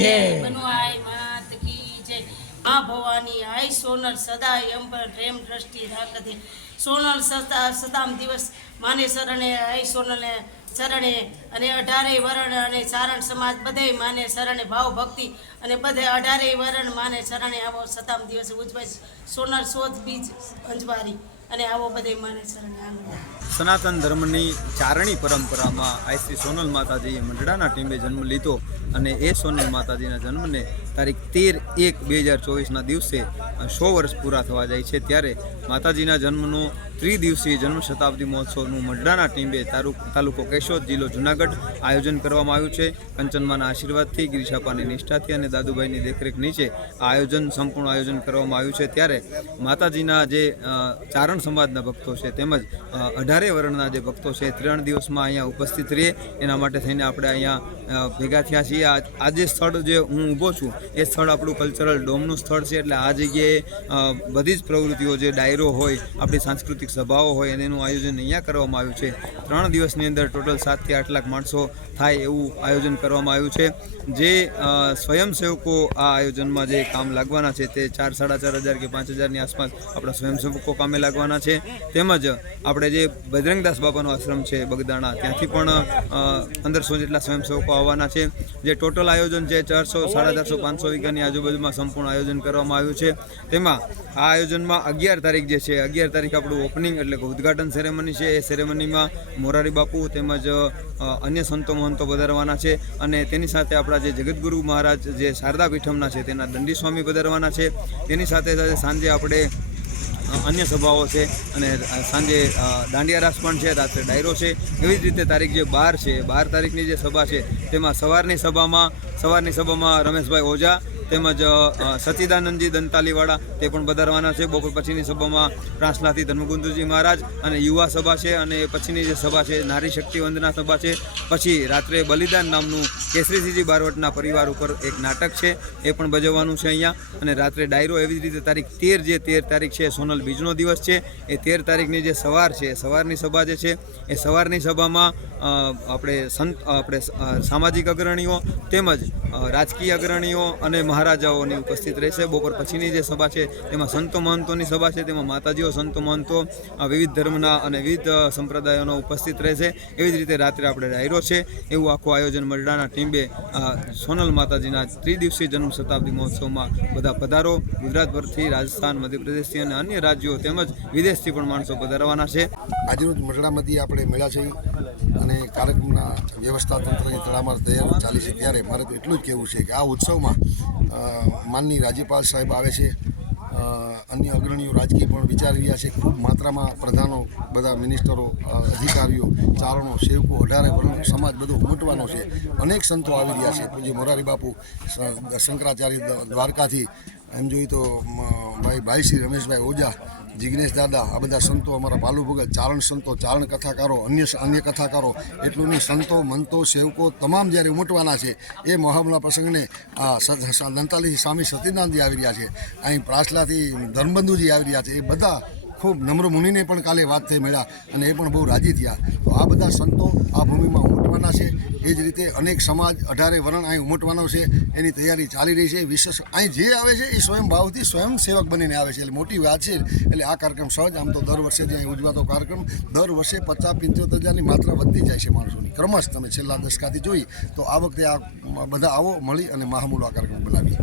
जय। बनवाई मात की जय। माँ भवानी आई सोनल सदा एम पर प्रेम दृष्टि રાખતી સોનલ સતામ દિવસ માને શરણે आई સોનલ શરણે અને 18 વરણ અને ચારણ સમાજ બધે માને શરણે ભાવ ભક્તિ અને બધે 18 વરણ માને શરણે આવો સતામ દિવસ ઉજવાય સોનલ સોત બીજ અંજવારી અને આવો બધે માને શરણે આવો। સનાતન ધર્મની ચારણી પરંપરામાં આ શ્રી સોનલ માતાજીએ મંડળાના ટીમે જન્મ લીધો અને એ સોનલ માતાજીના જન્મને તારીખ 13/1/2024ના દિવસે 100 વર્ષ પૂરા થવા જાય છે। ત્યારે માતાજીના જન્મનો ત્રિદિવસીય જન્મ શતાબ્દી મહોત્સવનું મંડળાના ટીમે તાલુકો કેશોદ જિલ્લો જુનાગઢ આયોજન કરવામાં આવ્યું છે। કંચનમાના આશીર્વાદથી ગિરીશાપાની નિષ્ઠાથી અને દાદુભાઈની દેખરેખ નીચે આ સંપૂર્ણ આયોજન કરવામાં આવ્યું છે। ત્યારે માતાજીના જે ચારણ સમાજના ભક્તો છે તેમજ 18 વર્ણના જે ભક્તો છે 3 દિવસમાં અહીંયા ઉપસ્થિત રહીએ એના માટે થઈને આપણે અહીંયા ભેગા થયા છીએ। આ જે સ્થળ જે હું ઊભો છું એ સ્થળ આપણું કલ્ચરલ ડોમનું સ્થળ છે। એટલે આ જગ્યાએ બધી જ પ્રવૃત્તિઓ જે ડાયરો હોય આપણી સાંસ્કૃતિક સભાઓ હોય અને એનું આયોજન અહીંયા કરવામાં આવ્યું છે। 3 દિવસની અંદર ટોટલ 7 થી 8 લાખ માણસો થાય એવું આયોજન કરવામાં આવ્યું છે। જે સ્વયંસેવકો આ આયોજનમાં જે કામ લાગવાના છે તે 4-4.5 હજાર કે 5,000ની આસપાસ આપણા સ્વયંસેવકો કામે લાગવાના છે। તેમજ આપણે જે બજરંગદાસ બાપાનો આશ્રમ છે બગદાણા ત્યાંથી પણ 1500 જેટલા સ્વયંસેવકો આવવાના છે। જે ટોટલ આયોજન છે 400, 450, 500 વીઘાની આજુબાજુમાં સંપૂર્ણ આયોજન કરવામાં આવ્યું છે। તેમાં આ આયોજનમાં 11 તારીખ જે છે 11 તારીખ આપણું ઓપનિંગ એટલે કે ઉદ્ઘાટન સેરેમની છે। એ સેરેમનીમાં મોરારી બાપુ તેમજ અન્ય સંતો મહંતો પધારવાના છે અને તેની સાથે આપણા જે જગતગુરુ મહારાજ જે શારદા પીઠમના છે તેના દંડી સ્વામી પધારવાના છે। તેની સાથે સાથે સાંજે આપણે અન્ય સભાઓ છે અને સાંજે દાંડિયા રાસ પણ છે, રાત્રે ડાયરો છે। એવી જ રીતે તારીખ જે 12 છે 12 તારીખની જે સભા છે તેમાં સવારની સભામાં રમેશભાઈ ઓઝા તેમજ સચિદાનંદજી દંતાલીવાળા તે પણ પધારવાના છે। બપોર પછીની સભામાં પ્રાસનાથી ધર્મગુંજુજી મહારાજ અને યુવા સભા છે અને પછીની જે સભા છે નારી શક્તિ વંદના સભા છે। પછી રાત્રે બલિદાન નામનું કેસરીસિંહજી બારવટના પરિવાર ઉપર એક નાટક છે એ પણ ભજવવાનું છે અહીંયા અને રાત્રે ડાયરો। એવી જ રીતે તારીખ 13 તારીખ છે સોનલ બીજનો દિવસ છે। એ 13 તારીખની જે સવાર છે સવારની સભા જે છે એ સવારની સભામાં આપણે સામાજિક અગ્રણીઓ તેમજ રાજકીય અગ્રણીઓ અને મહારાજાઓની ઉપસ્થિત રહેશે। બપોર પછીની જે સભા છે તેમાં સંતો મહંતોની સભા છે, તેમાં માતાજીઓ સંતો મહંતો વિવિધ ધર્મના અને વિવિધ સંપ્રદાયોનો ઉપસ્થિત રહેશે। એવી જ રીતે રાત્રે આપણે ડાયરો છે એવું આખું આયોજન મંડળાના ટીમે સોનલ માતાજીના ત્રિદિવસીય જન્મ શતાબ્દી મહોત્સવમાં બધા પધારો। ગુજરાતભરથી, રાજસ્થાન, મધ્યપ્રદેશથી અને અન્ય રાજ્યો તેમજ વિદેશથી પણ માણસો પધારવાના છે। આજરોજ મંડળામાંથી આપણે મળ્યા છે અને કાર્યક્રમના વ્યવસ્થા તંત્રની તડામાર તૈયારી ચાલી છે। ત્યારે મારે તો એટલું જ કહેવું છે કે આ ઉત્સવમાં માનનીય રાજ્યપાલ સાહેબ આવે છે, અન્ય અગ્રણીઓ રાજકીય પણ વિચારી રહ્યા છે। ખૂબ માત્રામાં પ્રધાનો, બધા મિનિસ્ટરો, અધિકારીઓ, ચારણો, સેવકો, 18 વર્ણ સમાજ બધો ઉમટવાનો છે। અનેક સંતો આવી રહ્યા છે, પૂજ્ય મોરારી બાપુ, શંકરાચાર્ય દ્વારકાથી, એમ જોઈએ તો ભાઈ શ્રી રમેશભાઈ ઓઝા, જિગ્નેશ દાદા, આ બધા સંતો, અમારા બાલુ ભગત, ચારણ સંતો, ચારણ કથાકારો, અન્ય કથાકારો, એટલું નહીં સંતો મંતો સેવકો તમામ જ્યારે ઉમટવાના છે એ મહામલા પ્રસંગને દંતાલી સ્વામી સતીનાથજી આવી રહ્યા છે, અહીં પ્રાસલાથી ધર્મબંધુજી આવી રહ્યા છે। એ બધા ખૂબ નમ્ર મુનિને પણ કાલે વાત થઈ મળ્યા અને એ પણ બહુ રાજી થયા। તો આ બધા સંતો આ ભૂમિમાં ઉમટવાના છે। એ જ રીતે અનેક સમાજ 18 વર્ણ અહીં ઉમટવાનો છે, એની તૈયારી ચાલી રહી છે। વિશેષ અહીં જે આવે છે એ સ્વયંભાવથી સ્વયંસેવક બનીને આવે છે, એટલે મોટી વાત છે। એટલે આ કાર્યક્રમ સહજ આમ તો દર વર્ષે અહીં ઉજવાતો કાર્યક્રમ દર વર્ષે 50-75 હજારની માત્રા વધતી જાય છે માણસોની ક્રમશ। તમે છેલ્લા દશકાથી જોઈ તો આ વખતે આ બધા આવો મળી અને મહામૂલો આ કાર્યક્રમ બનાવીએ।